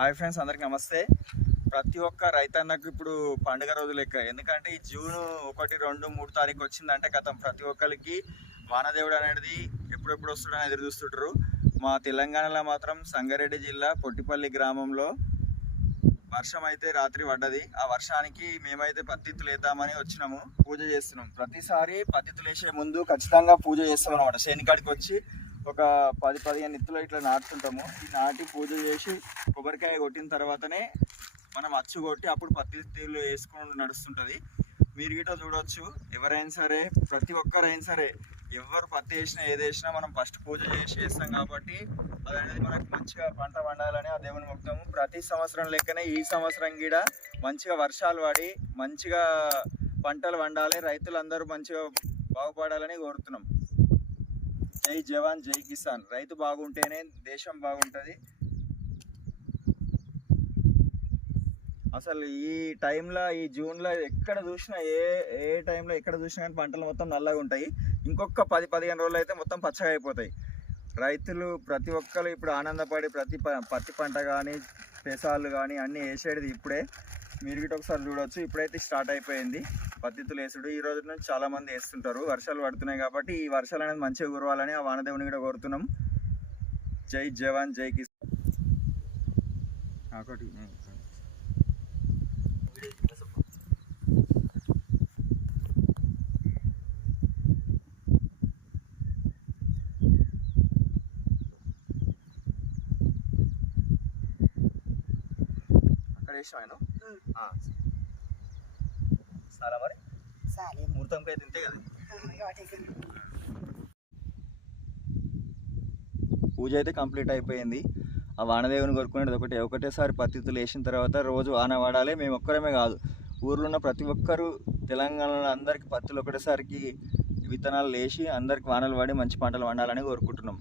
Hi friends, అందరికి నమస్తే. ప్రతి ఒక్క రైతన్నకు ఇప్పుడు పండుగ రోజు లెక్క. ఎందుకంటే ఈ జూన్ 1, 2, 3 తారీఖు వచ్చిందంటే ప్రతి ఒక్కరికి వానదేవుడు అనేది ఎప్పుడెప్పుడు వస్తాడని ఎదురు చూస్తుంటారు. మా తెలంగాణలో మాత్రం సంగారెడ్డి జిల్లా పొట్టిపల్లి గ్రామంలో వర్షం అయితే రాత్రి పడ్డది. ఆ వర్షానికి మేమైతే పత్తిత్తులు వేద్దామని వచ్చినాము, పూజ చేస్తున్నాం. ప్రతిసారి పత్తిత్తులు వేసే ముందు ఖచ్చితంగా పూజ చేస్తాం అనమాట. శనికాడికి వచ్చి ఒక 10-15 ఇత్తులు ఇట్లా నాటుతుంటాము. ఈ నాటి పూజ చేసి కొబ్బరికాయ కొట్టిన తర్వాతనే మనం అచ్చు కొట్టి అప్పుడు పత్తిత్తులు వేసుకొని నడుస్తుంటుంది. మీరు గిట్ట చూడవచ్చు, ఎవరైనా సరే ప్రతి ఒక్కరైనా సరే ఎవరు పత్తి వేసినా ఏది వేసినా మనం ఫస్ట్ పూజ చేసి వేస్తాం కాబట్టి అది అనేది మనకు మంచిగా పంట పండాలని ఆ దేవుని మొక్కుతాము. ప్రతి సంవత్సరం లెక్కనే ఈ సంవత్సరం కూడా మంచిగా వర్షాలు పడి మంచిగా పంటలు పండాలి, రైతులందరూ మంచిగా బాగుపడాలని కోరుతున్నాం. జై జవాన్ జై కిసాన్. రైతు బాగుంటేనే దేశం బాగుంటుంది. అసలు ఈ టైంలో ఈ జూన్లో ఎక్కడ చూసినా ఏ టైంలో ఎక్కడ చూసినా కానీ పంటలు మొత్తం నల్లగా ఉంటాయి. ఇంకొక 10-15 రోజులు అయితే మొత్తం పచ్చగా అయిపోతాయి. రైతులు ప్రతి ఒక్కరు ఇప్పుడు ఆనందపడి పత్తి పంట కానీ పెసాలు కానీ అన్నీ వేసేది ఇప్పుడే. మీరు గిట్ట ఒకసారి చూడవచ్చు, ఇప్పుడైతే స్టార్ట్ అయిపోయింది పత్తిత్తులు వేసుడు. ఈ రోజు నుంచి చాలామంది వేస్తుంటారు. వర్షాలు పడుతున్నాయి కాబట్టి ఈ వర్షాలు అనేది మంచిగా కురవాలని ఆ వానదేవుని కూడా కోరుతున్నాం. జై జవాన్ జై కిసాన్. అక్కడ వేసాను చాలా మరి ముహూర్తంకి అయితే ఇంతే కదా. పూజ అయితే కంప్లీట్ అయిపోయింది. ఆ వానదేవుని కోరుకునేది ఒకటేసారి పత్తిత్తులు వేసిన తర్వాత రోజు వాన పడాలి. మేము ఒక్కరమే కాదు, ఊర్లో ఉన్న ప్రతి ఒక్కరు తెలంగాణలో అందరికి పత్తులు ఒకటేసారికి విత్తనాలు వేసి అందరికి వానలు పడి మంచి పంటలు పండాలని కోరుకుంటున్నాం.